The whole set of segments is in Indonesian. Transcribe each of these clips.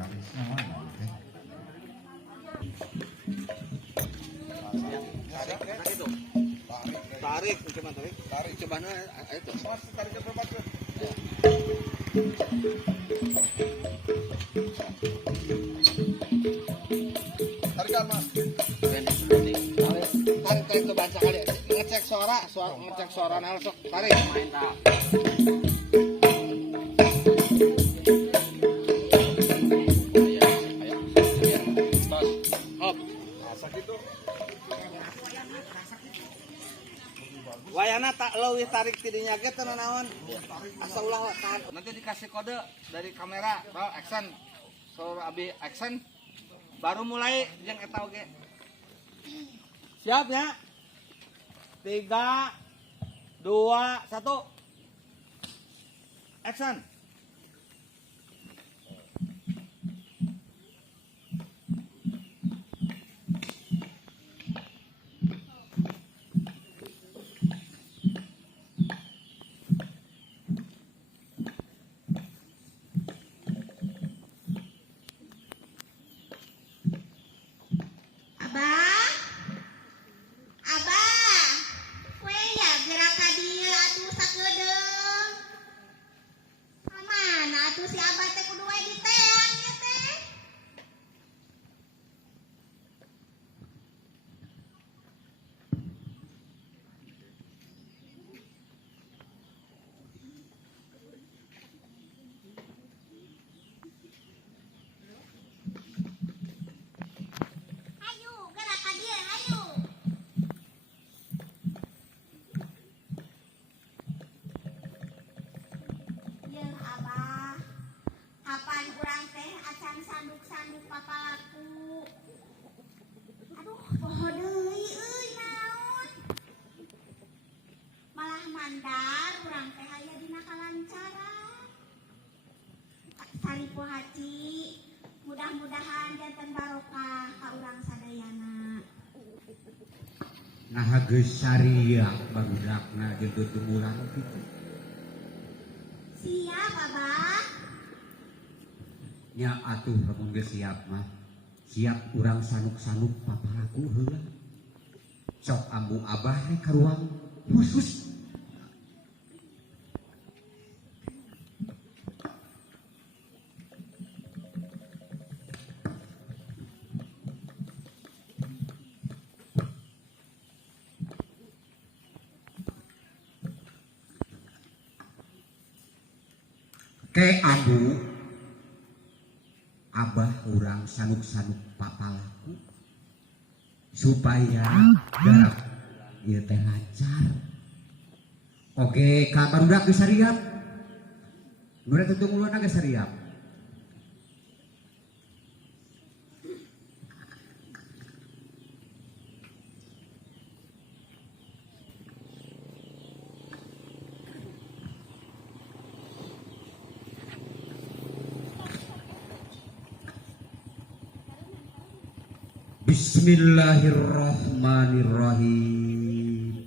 Tarisnya mana teh? Tarik, coba tarik. Tarik, coba itu. Tarik berapa tuh? Tarik apa? Tarik tuh baca kali. Ngecek suara nalsok. Tarik. Main tak. Wayana tak leuwih tarik tidinya ge teu naon. Asa ulah tahan. Nanti dikasih kode dari kamera, action. So abi action. Baru mulai jeung eta oge. Siap ya? 3 2 1. Action. Sanduk papalaku. Aduh, poho deui euy naon. Malah mandar urang teh aya dina kalancaran. Saripo haji, mudah-mudahan janten barokah ka urang sadayana. Nah geus sariak barudakna jeung tutumuran kitu. Siap, Abah. Ya atuh lamun geus siap mah. Siap urang sanuk-sanuk papalaku heula. Sok ambu abah rek ka ruang khusus. Ke ambu abah urang sanuk-sanuk papalaku supaya gerak ieu teh lancar. Oke, ka barudak geus sariap. Nu rek tutunguluna geus sariap. Bismillahirrahmanirrahim.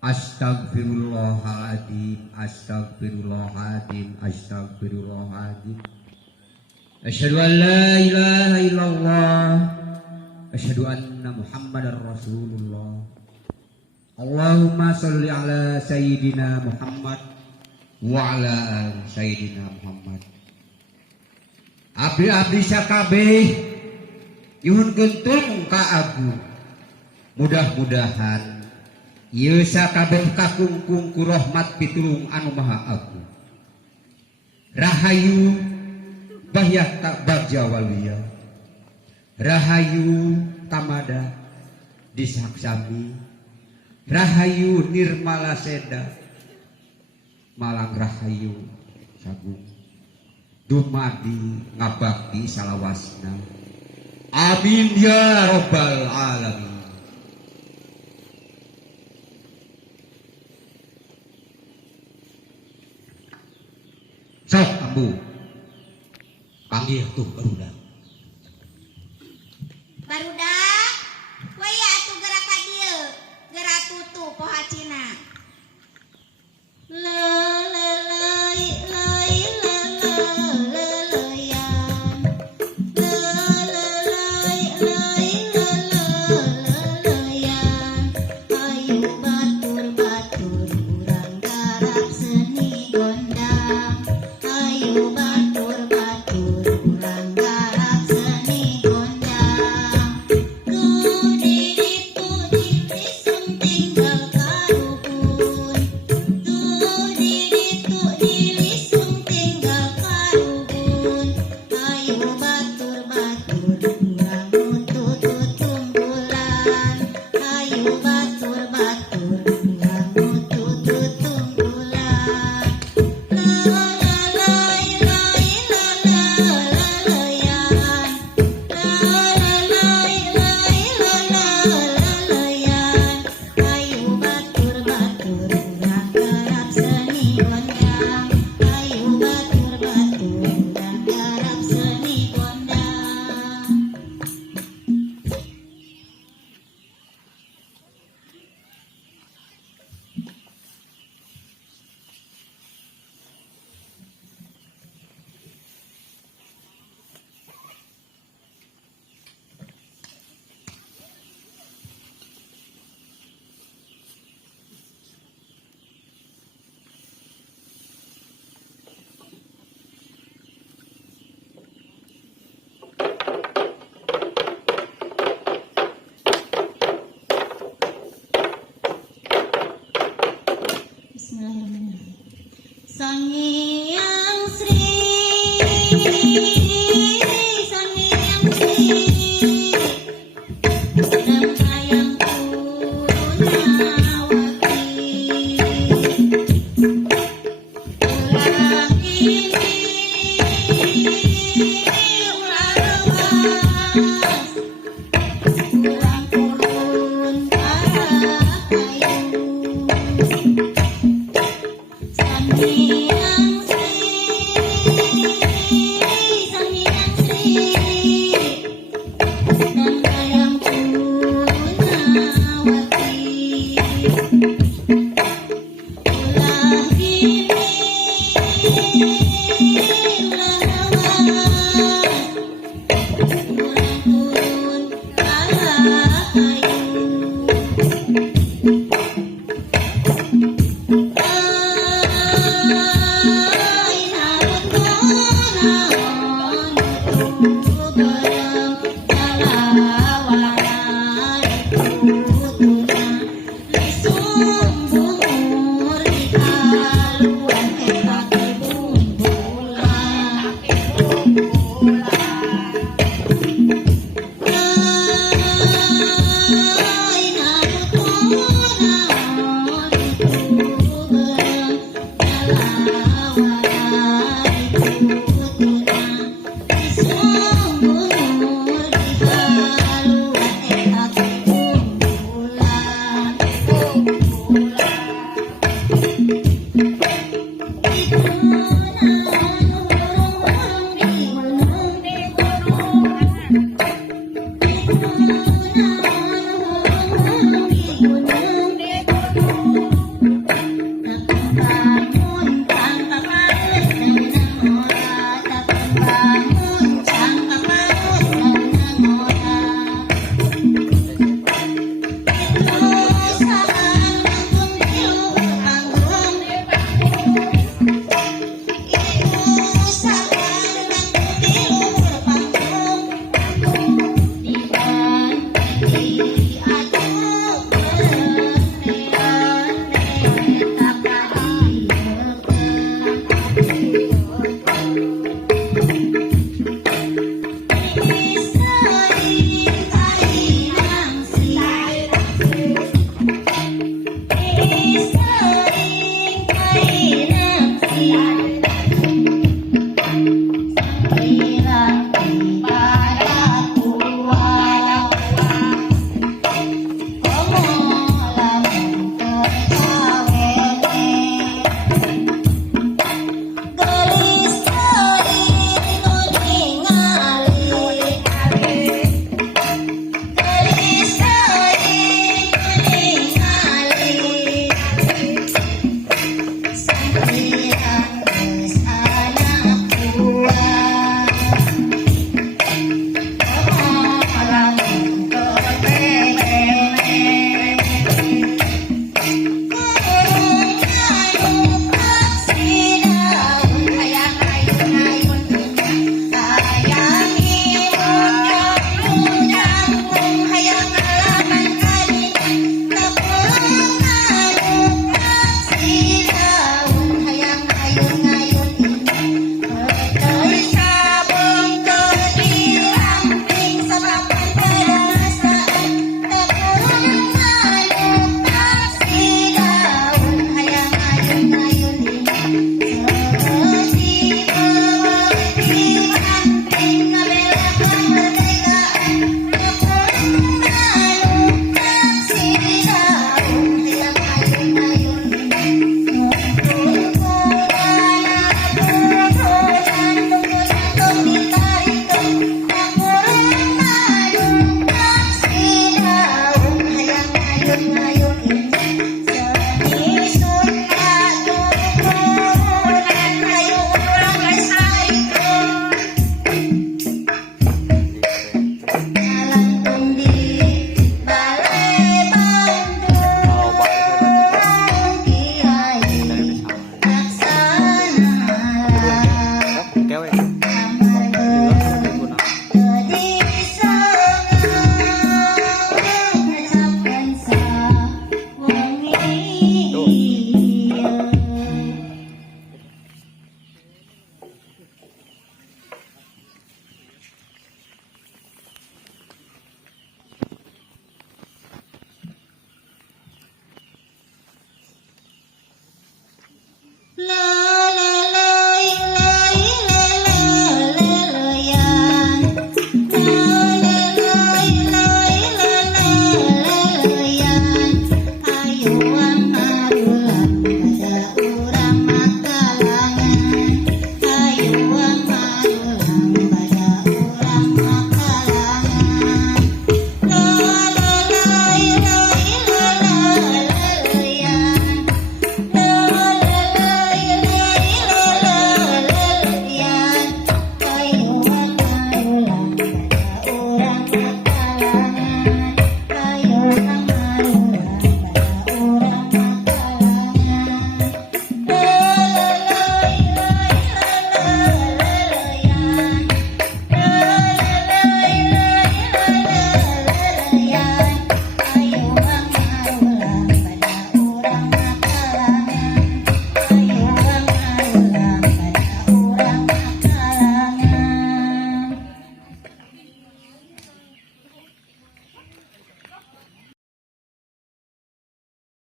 Astagfirullahaladzim, astagfirullahaladzim, astagfirullahaladzim. Asyhadu an la ilaha illallah, asyhadu anna Muhammadar Rasulullah. Allahumma sholli ala sayyidina Muhammad wa ala ali sayyidina Muhammad. Abdi-abdi sakabeh yuhun gentung ka abu. Mudah-mudahan ieu sakabeh kakungkung ku rahmat pitulung anu maha agung. Rahayu bahyah tak bagja walia. Rahayu tamada disaksami. Rahayu nirmala seda. Malang rahayu sagung. Dumadi ngabakti salawasna. Amin ya rabbal alamin. Sok ambu panggil tuh barudak. Barudak, we atuh gerak ka dieu, gerak tutu pohacina. Le le le le le le le Sang Hyang Sri, Sang Hyang Sri, dan Hayang Purnawati, ulang ini ulang lemas, ulang turun para kayu. Sang Hyang